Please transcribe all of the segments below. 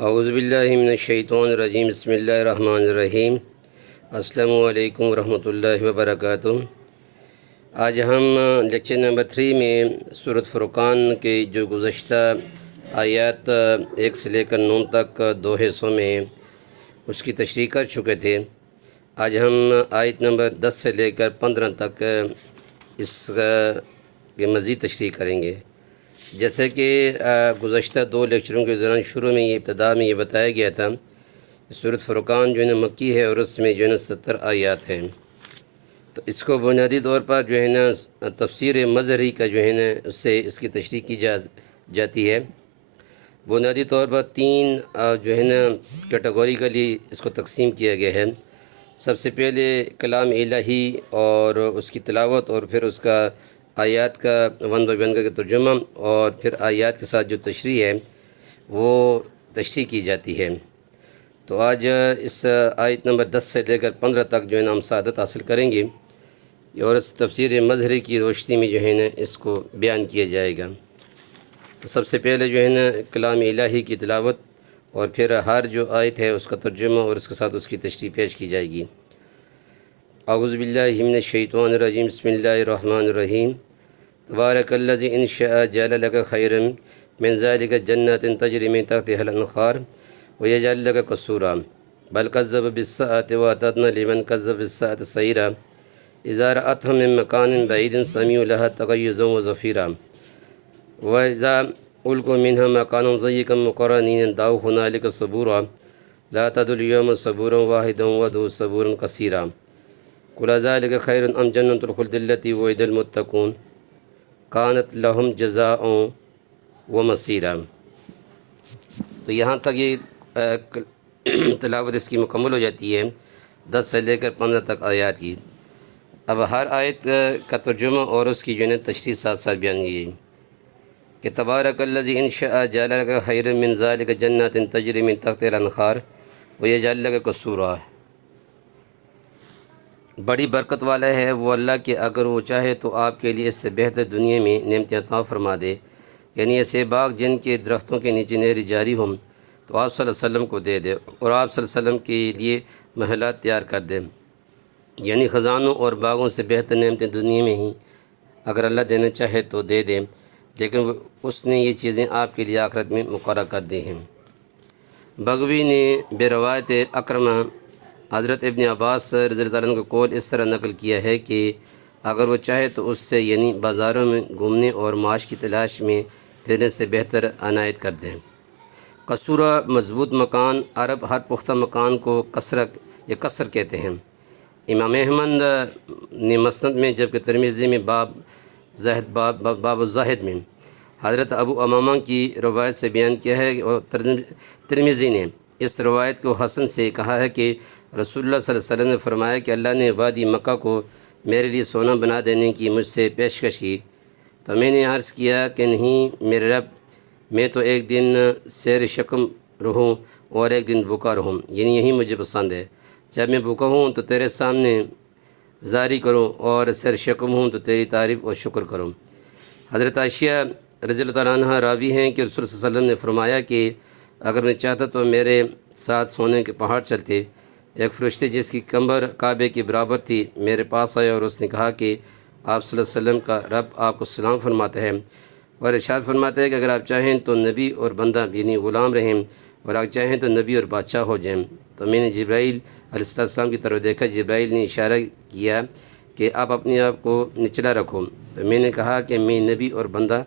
اعوذ باللہ من الشیطان الرجیم بسم اللہ الرحمن الرحیم السلام علیکم ورحمۃ اللہ وبرکاتہ۔ آج ہم لیکچر نمبر 3 میں سورۃ فرقان کے جو گزشتہ آیات 1 سے لے کر 9 تک 2 حصوں میں اس کی تشریح کر چکے تھے۔ آج ہم آیت نمبر 10 سے لے کر 15 تک اس کی مزید تشریح کریں گے۔ جیسے کہ گزشتہ 2 لیکچروں کے دوران شروع میں ابتدا میں یہ بتایا گیا تھا کہ سورۃ فرقان جو ہے نا مکی ہے اور اس میں جو ہے نا 70 آیات ہیں۔ تو اس کو بنیادی طور پر جو ہے نا تفسیر مظہری کا جو ہے نا اس سے اس کی تشریح کی جاتی ہے۔ بنیادی طور پر 3 جو ہے نا کیٹیگوریکلی اس کو تقسیم کیا گیا ہے۔ سب سے پہلے کلام الہی اور اس کی تلاوت، اور پھر اس کا آیات کا ون بائی ون کا ترجمہ، اور پھر آیات کے ساتھ جو تشریح ہے وہ تشریح کی جاتی ہے۔ تو آج اس آیت نمبر 10 سے لے کر 15 تک جو ہے نا ہم سعادت حاصل کریں گے، اور اس تفسیر مظہری کی روشنی میں جو ہے نا اس کو بیان کیا جائے گا۔ تو سب سے پہلے جو ہے نا کلام الہی کی تلاوت، اور پھر ہر جو آیت ہے اس کا ترجمہ اور اس کے ساتھ اس کی تشریح پیش کی جائے گی۔ اعوذ باللہ من الشیطان الرجیم بسم اللہ الرحمن الرحیم تبارک الذی ان شاء جعل لک خیرا من ذلک جنات تجری من تحتها الانہار ویجعل لک قصورا بل کذب بالساعة واعتدنا لمن کذب بالساعة سعیرا اذا رأتهم من مکان بعید سمعوا لها تغیظا وزفیرا واذا القوا منها مکانا ضیقا مقرنین دعوا هنالک ثبورا لا تدعوا اليوم ثبورا واحدا وادعوا ثبورا کثیرا قل ذلک خیر ام جنۃ الخلد التی وعد المتقون کانت لہم جزاء و مسیرا۔ تو یہاں تک یہ تلاوت اس کی مکمل ہو جاتی ہے 10 سے لے کر 15 تک آیات کی۔ اب ہر آیت کا ترجمہ اور اس کی جو ہے تشریح ساتھ ساتھ بیان کی کہ تبارک الذی ان شاء جعل لک خیرا من ذلک جنات تجری من تحتها الانہار ویجعل لک قصورا۔ بڑی برکت والا ہے وہ اللہ کہ اگر وہ چاہے تو آپ کے لیے اس سے بہتر دنیا میں نعمتیں عطا فرما دے، یعنی ایسے باغ جن کے درختوں کے نیچے نہریں جاری ہوں تو آپ صلی اللہ علیہ وسلم کو دے دے، اور آپ صلی اللہ علیہ وسلم کے لیے محلات تیار کر دے، یعنی خزانوں اور باغوں سے بہتر نعمتیں دنیا میں ہی اگر اللہ دینا چاہے تو دے دے، لیکن اس نے یہ چیزیں آپ کے لیے آخرت میں مقرر کر دی ہیں۔ بغوی نے بے روایت اکرمہ حضرت ابن عباس رضی اللہ عنہ کا قول اس طرح نقل کیا ہے کہ اگر وہ چاہے تو اس سے یعنی بازاروں میں گھومنے اور معاش کی تلاش میں پھرنے سے بہتر عنایت کر دیں۔ قصورہ مضبوط مکان، عرب ہر پختہ مکان کو قصر کہتے ہیں۔ امام احمد نے مسند میں، جبکہ ترمذی میں باب الزاہد میں حضرت ابو امامہ کی روایت سے بیان کیا ہے، اور ترمذی نے اس روایت کو حسن سے کہا ہے کہ رسول اللہ صلی اللہ علیہ وسلم نے فرمایا کہ اللہ نے وادی مکہ کو میرے لیے سونا بنا دینے کی مجھ سے پیشکش کی، تو میں نے عرض کیا کہ نہیں میرے رب، میں تو ایک دن سیر شکم رہوں اور ایک دن بھوکا رہوں، یعنی یہی مجھے پسند ہے۔ جب میں بھوکا ہوں تو تیرے سامنے زاری کروں، اور سیر شکم ہوں تو تیری تعریف اور شکر کروں۔ حضرت عائشہ رضی اللہ تعالیٰ عنہ راوی ہیں کہ رسول صلی اللہ علیہ وسلم نے فرمایا کہ اگر میں چاہتا تو میرے ساتھ سونے کے پہاڑ چلتے۔ ایک فرشتے جس کی کمر کعبے کے برابر تھی میرے پاس آیا، اور اس نے کہا کہ آپ صلی اللہ علیہ وسلم کا رب آپ کو سلام فرماتا ہے، اور ارشاد فرماتا ہے کہ اگر آپ چاہیں تو نبی اور بندہ یعنی غلام رہیں، اور اگر چاہیں تو نبی اور بادشاہ ہو جائیں۔ تو میں نے جبرائیل علیہ السلام کی طرف دیکھا، جبرائیل نے اشارہ کیا کہ آپ اپنے آپ کو نچلا رکھو، تو میں نے کہا کہ میں نبی اور بندہ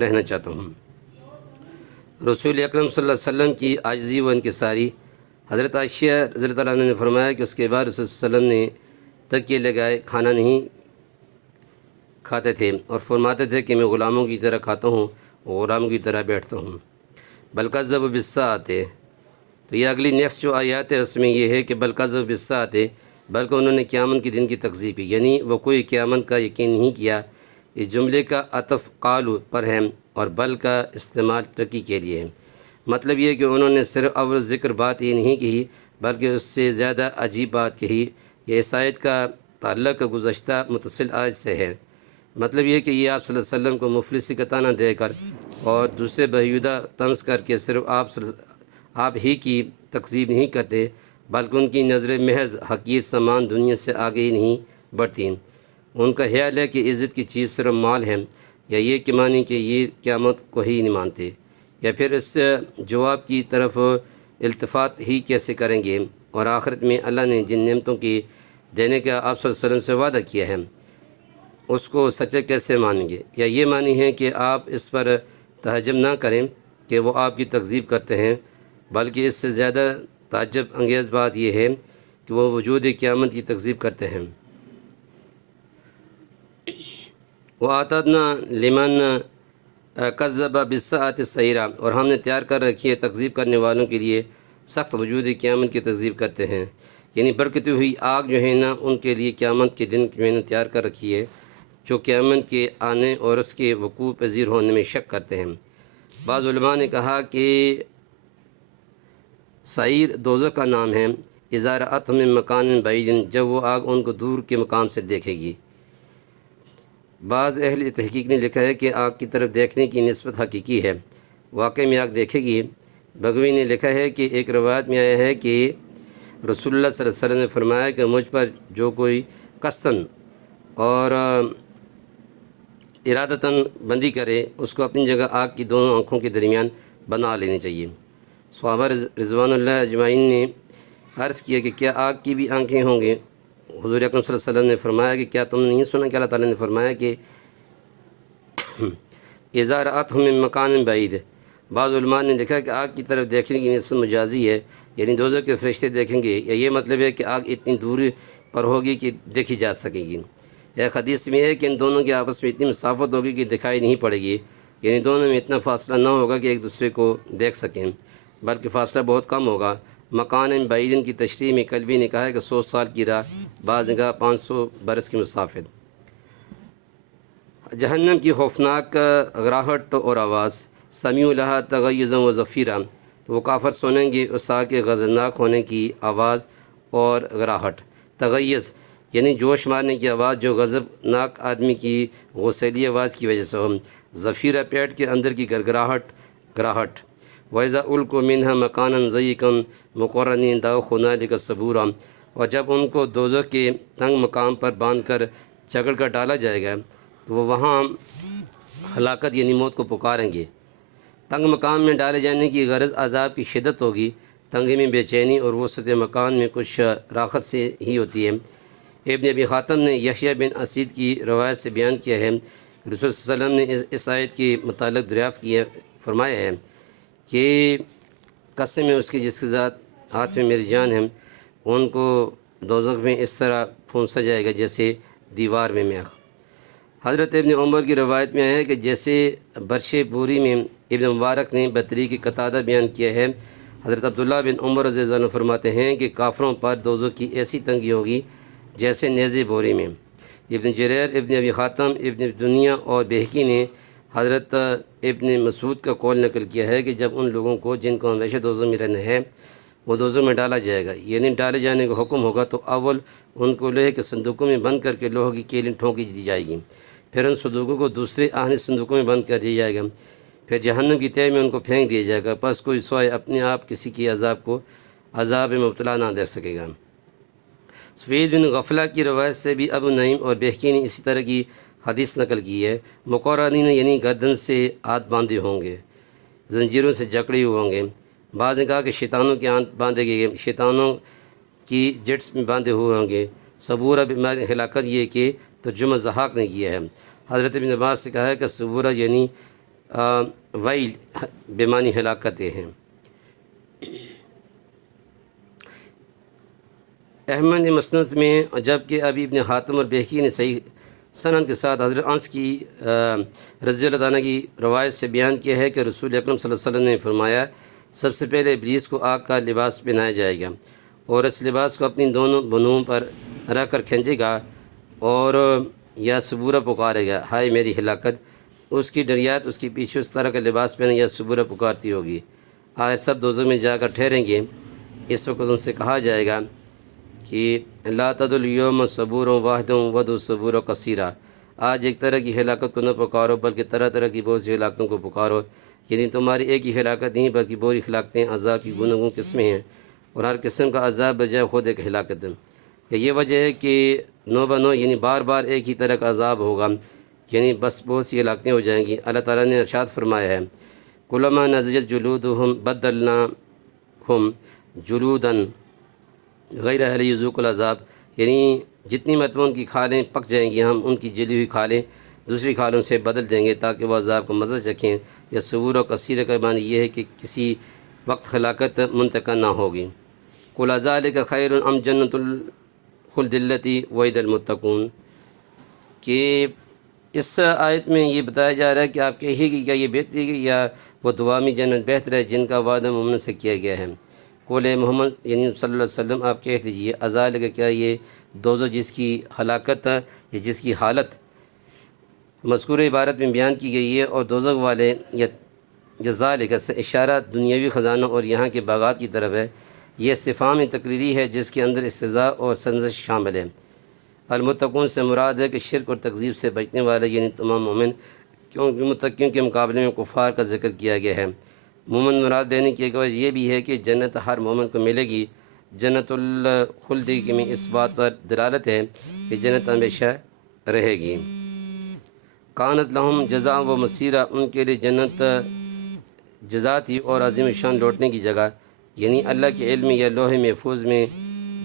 رہنا چاہتا ہوں۔ رسول اکرم صلی اللہ علیہ وسلم کی عاجزی و انکساری۔ حضرت عائشہ رضی اللہ عنہ نے فرمایا کہ اس کے بعد رسول صلی اللہ علیہ وسلم نے تکیے لگائے کھانا نہیں کھاتے تھے، اور فرماتے تھے کہ میں غلاموں کی طرح کھاتا ہوں اور غلاموں کی طرح بیٹھتا ہوں۔ بلکذب بالساعۃ، تو یہ اگلی نیکسٹ جو آیات ہے اس میں یہ ہے کہ بلکذب بالساعۃ، بلکہ انہوں نے قیامت کے دن کی تکذیب کی، یعنی وہ کوئی قیامت کا یقین نہیں کیا۔ اس جملے کا عطف قالوا پر ہے اور بل کا استعمال ترقی کے لیے ہے۔ مطلب یہ کہ انہوں نے صرف اول ذکر بات یہ نہیں کہی بلکہ اس سے زیادہ عجیب بات کہی۔ یہ اس آیت کا تعلق گزشتہ متصل آیت سے ہے۔ مطلب یہ کہ یہ آپ صلی اللہ علیہ وسلم کو مفلسی کا طعنہ دے کر اور دوسرے بیہودہ طنز کر کے صرف آپ ہی کی تکذیب نہیں کرتے، بلکہ ان کی نظر محض حقیر سامان دنیا سے آگے ہی نہیں بڑھتی۔ ان کا خیال ہے کہ عزت کی چیز صرف مال ہے، یا یہ کہ مانی کہ یہ قیامت کو ہی نہیں مانتے، یا پھر اس جواب کی طرف التفات ہی کیسے کریں گے، اور آخرت میں اللہ نے جن نعمتوں کی دینے کا آپ صلی اللہ علیہ وسلم سے وعدہ کیا ہے اس کو سچا کیسے مانیں گے، یا یہ مانی ہے کہ آپ اس پر تعجب نہ کریں کہ وہ آپ کی تکذیب کرتے ہیں، بلکہ اس سے زیادہ تعجب انگیز بات یہ ہے کہ وہ وجود قیامت کی تکذیب کرتے ہیں۔ وَأَعْتَدْنَا لِمَنْ کذب بالساعۃ السعیرہ، اور ہم نے تیار کر رکھی ہے تکذیب کرنے والوں کے لیے سخت وجود قیامت کی تکذیب کرتے ہیں، یعنی برکتی ہوئی آگ جو ہے نا ان کے لیے قیامت کے دن میں نے تیار کر رکھی ہے، جو قیامت کے آنے اور اس کے وقوع پذیر ہونے میں شک کرتے ہیں۔ بعض علماء نے کہا کہ سعیر دوزخ کا نام ہے، اذا رأتهم من مکان بعید، جب وہ آگ ان کو دور کے مقام سے دیکھے گی۔ بعض اہل تحقیق نے لکھا ہے کہ آگ کی طرف دیکھنے کی نسبت حقیقی ہے، واقعی میں آگ دیکھے گی۔ بغوی نے لکھا ہے کہ ایک روایت میں آیا ہے کہ رسول اللہ صلی اللہ علیہ وسلم نے فرمایا کہ مجھ پر جو کوئی قصداً اور ارادتاً بندی کرے اس کو اپنی جگہ آگ کی دونوں آنکھوں کے درمیان بنا لینی چاہیے۔ صحابہ رضوان اللہ اجمعین نے عرض کیا کہ کیا آگ کی بھی آنکھیں ہوں گے؟ حضور اکرم صلی اللہ علیہ وسلم نے فرمایا کہ کیا تم نے نہیں سنا کہ اللہ تعالیٰ نے فرمایا کہ اذا رأتهم من مکان بعید۔ بعض علماء نے لکھا کہ آگ کی طرف دیکھنے کی نسبت مجازی ہے، یعنی دوزخ کے فرشتے دیکھیں گے، یا یہ مطلب ہے کہ آگ اتنی دوری پر ہوگی کہ دیکھی جا سکے گی۔ ایک حدیث میں ہے کہ ان دونوں کے آپس میں اتنی مسافت ہوگی کہ دکھائی نہیں پڑے گی، یعنی دونوں میں اتنا فاصلہ نہ ہوگا کہ ایک دوسرے کو دیکھ سکیں، بلکہ فاصلہ بہت کم ہوگا۔ مکان بعید کی تشریح میں قلبی نے کہا ہے کہ 100 سال کی راہ، بعض جگہ 500 برس کی مسافت۔ جہنم کی خوفناک گراہٹ اور آواز، سمیع لہا تغیظا و زفیرا، تو وہ کافر سنیں گے اس آگ کے غضبناک ہونے کی آواز اور گراہٹ۔ تغیظ یعنی جوش مارنے کی آواز جو غضبناک آدمی کی غصیلی آواز کی وجہ سے ہو۔ زفیرہ پیٹ کے اندر کی گراہٹ۔ وَإِذَا أُلْقُوا مِنْهَا مَكَانًا ضَيِّقًا مُقَرَّنِينَ دَعَوْا هُنَالِكَ ثُبُورًا، اور جب ان کو دوزخ کے تنگ مقام پر باندھ کر جکڑ کر ڈالا جائے گا تو وہ وہاں ہلاکت یعنی موت کو پکاریں گے۔ تنگ مقام میں ڈالے جانے کی غرض عذاب کی شدت ہوگی، تنگی میں بے چینی اور وسعت مکان میں کچھ راحت سے ہی ہوتی ہے۔ ابن ابی حاتم نے یحییٰ بن اسید کی روایت سے بیان کیا ہے، رسول صلی اللہ علیہ وسلم نے اس آیت کے متعلق دریافت کیا فرمایا ہے کہ قسم ہے اس کی جس کے ذات ہاتھ میں میری جان ہے، ان کو دوزخ میں اس طرح پھونسا جائے گا جیسے دیوار میں میخ۔ حضرت ابن عمر کی روایت میں ہے کہ جیسے برش بوری میں ابن مبارک نے بطری کی قطادہ بیان کیا ہے، حضرت عبداللہ بن عمر رضی اللہ عنہ فرماتے ہیں کہ کافروں پر دوزخ کی ایسی تنگی ہوگی جیسے نیزے بوری میں۔ ابن جریر، ابن ابی حاتم، ابن دنیا اور بہقی نے حضرت ابن مسعود کا قول نقل کیا ہے کہ جب ان لوگوں کو جن کو ہمیشہ دوزخ میں رہنا ہے وہ دوزخ میں ڈالا جائے گا، یعنی ڈالے جانے کا حکم ہوگا، تو اول ان کو لوہے کے صندوقوں میں بند کر کے لوہے کی کیلیں ٹھونکی دی جائے گی، پھر ان صندوقوں کو دوسرے آہنی صندوقوں میں بند کر دیا جائے گا، پھر جہنم کی تہہ میں ان کو پھینک دیا جائے گا، پس کوئی سوائے اپنے آپ کسی کی عذاب میں مبتلا نہ دے سکے گا۔ سوید بن غفلہ کی روایت سے بھی ابو نعیم اور بہقی نے اسی طرح کی حدیث نقل کی ہے۔ مقرنین یعنی گردن سے ہاتھ باندھے ہوں گے، زنجیروں سے جکڑے ہوئے ہوں گے۔ بعض نے کہا کہ شیطانوں کے ہاتھ باندھے گئے، شیطانوں کی جٹس میں باندھے ہوئے ہوں گے۔ صبورہ بیماری ہلاکت یہ کہ ترجمہ ضحاک نے کیا ہے۔ حضرت ابن عباس سے کہا ہے کہ صبورہ یعنی ویل بیمانی ہلاکتیں ہیں۔ احمد مسند میں جبکہ ابی ابن حاتم اور بہقی نے صحیح سند کے ساتھ حضرت انس کی رضی اللہ عنہ کی روایت سے بیان کیا ہے کہ رسول اکرم صلی اللہ علیہ وسلم نے فرمایا، سب سے پہلے ابلیس کو آگ کا لباس پہنایا جائے گا اور اس لباس کو اپنی دونوں بنوں پر رکھ کر کھینچے گا اور یا صبورہ پکارے گا، ہائے میری ہلاکت۔ اس کی ڈریات اس کے پیچھے اس طرح کا لباس پہنے یا صبورہ پکارتی ہوگی۔ آئے سب دوزخ میں جا کر ٹھہریں گے۔ اس وقت ان سے کہا جائے گا کہ لا تدعوا الیوم صبورا واحدا وادعوا صبورا کثیرا، آج ایک طرح کی ہلاکت کو نہ پکارو بلکہ طرح طرح کی بہت سی ہلاکتوں کو پکارو، یعنی تمہاری ایک ہی ہلاکت نہیں بلکہ بہت ہلاکتیں عذاب کی گوناگون قسمیں ہیں، اور ہر قسم کا عذاب بجائے خود ایک ہلاکت ہے۔ یہ وجہ ہے کہ نو بنو یعنی بار بار ایک ہی طرح کا عذاب ہوگا، یعنی بس بہت سی ہلاکتیں ہو جائیں گی۔ اللہ تعالیٰ نے ارشاد فرمایا ہے کلما نضجت جلودہم بدلناہم جلودا غیر اہل یذوقوا العذاب، یعنی جتنی مرتبہ ان کی کھالیں پک جائیں گی ہم ان کی جلی ہوئی کھالیں دوسری کھالوں سے بدل دیں گے تاکہ وہ عذاب کو مزہ چکھیں۔ یا صبور و کثیر کا معنی یہ ہے کہ کسی وقت ہلاکت منتقل نہ ہوگی۔ قل ذالک خیر ام جنت الخلد التی وعد المتقون، کہ اس آیت میں یہ بتایا جا رہا ہے کہ آپ کہیے کہ کیا یہ بہتر ہے یا وہ دوامی جنت بہتر ہے جن کا وعدہ مومن سے کیا گیا ہے۔ قول محمد یعنی صلی اللہ علیہ وسلم آپ کہہ دیجیے ذالک کیا یہ دوزخ جس کی ہلاکت یا جس کی حالت مذکور عبارت میں بیان کی گئی ہے، اور دوزخ والے یا ذالک سے اشارہ دنیاوی خزانہ اور یہاں کے باغات کی طرف ہے۔ یہ استفہام تقریری ہے جس کے اندر استہزاء اور سرزنش شامل ہے۔ المتقون سے مراد ہے کہ شرک اور تکذیب سے بچنے والے یعنی تمام مومن، کیونکہ متقیوں کے مقابلے میں کفار کا ذکر کیا گیا ہے۔ مومن مراد دینے کی ایک وجہ یہ بھی ہے کہ جنت ہر مومن کو ملے گی۔ جنت الخلد میں اس بات پر دلالت ہے کہ جنت ہمیشہ رہے گی۔ کانت لہم جزاء و مسیرہ، ان کے لیے جنت جزا تھی اور عظیم شان لوٹنے کی جگہ، یعنی اللہ کے علم یا لوح محفوظ میں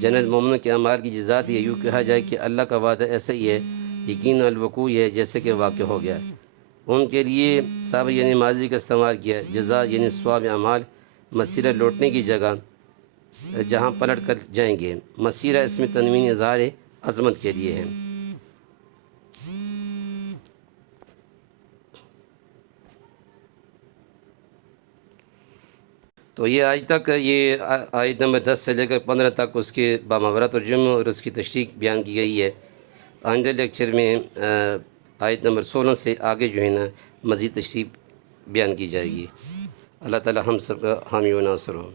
جنت مومنوں کے اعمال کی جزا تھی۔ یوں کہا جائے کہ اللہ کا وعدہ ایسا ہی ہے، یقین الوقوع ہے جیسے کہ واقع ہو گیا۔ ان کے لیے صاحب یعنی ماضی کا استعمال کیا، جزا یعنی ثواب اعمال، مسیرہ لوٹنے کی جگہ جہاں پلٹ کر جائیں گے۔ مسیرہ اس میں تنوین اظہار عظمت کے لیے ہے۔ تو یہ آج تک یہ آیت نمبر 10 سے لے کر 15 تک اس کے باماورہ ترجمہ اور اس کی تشریح بیان کی گئی ہے۔ آئندہ لیکچر میں آیت نمبر 16 سے آگے جو ہے نا مزید تشریح بیان کی جائے گی۔ اللہ تعالی ہم سب کا حامی و ناصر ہو۔